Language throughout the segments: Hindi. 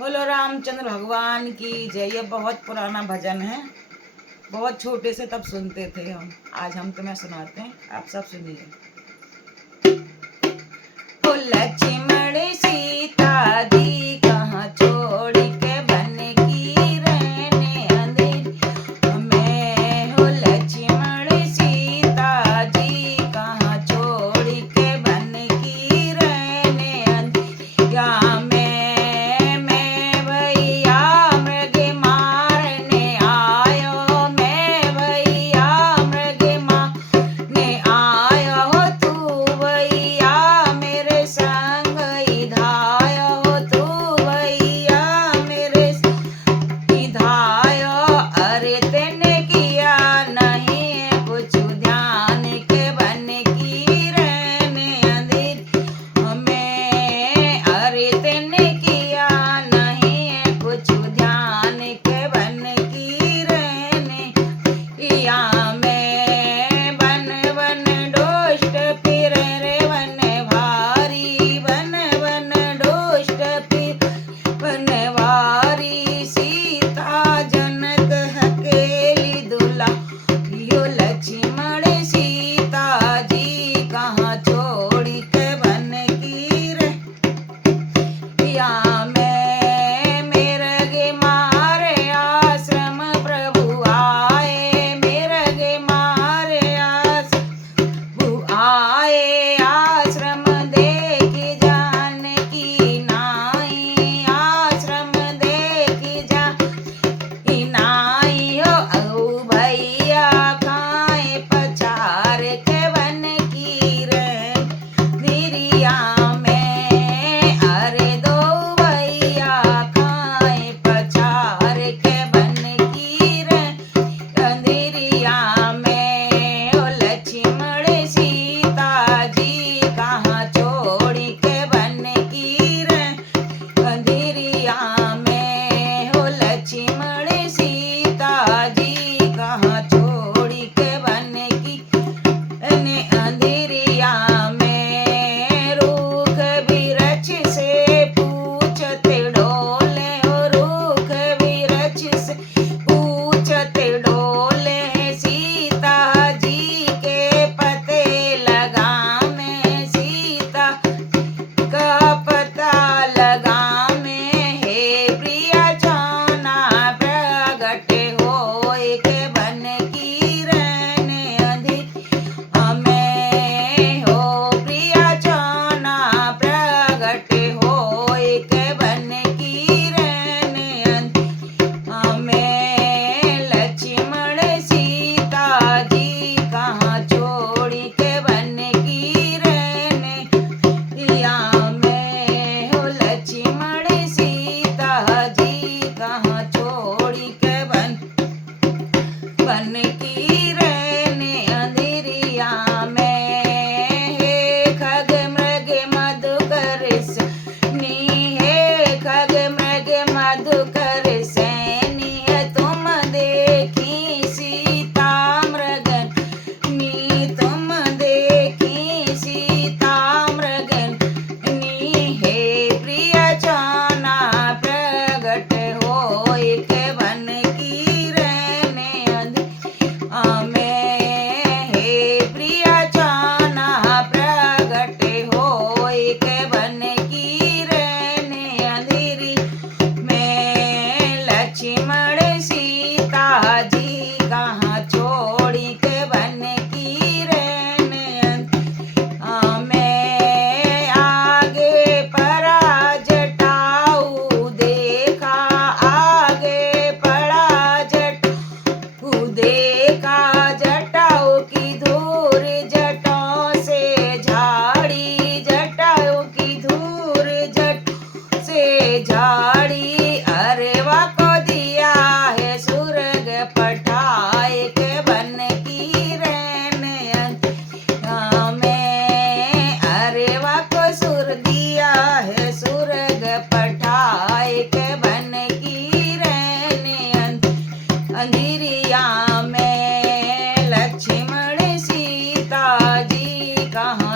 बोलो रामचंद्र भगवान की जय। ये बहुत पुराना भजन है, बहुत छोटे से तब सुनते थे हम। आज हम तुम्हें सुनाते हैं, आप सब सुनिए। ओ लक्ष्मण सीता दी कहाँ छोड़ के बन की रहने अंधेरी में। हो लक्ष्मण सीता जी कहाँ छोड़ के बन की रहने अंधेरिया में।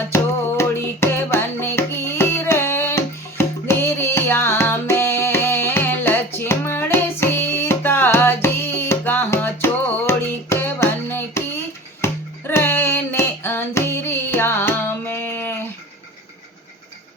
छोड़ी के बन की रे निरिया में। पिताजी कहाँ छोड़ी के बन की रहने अंधिरिया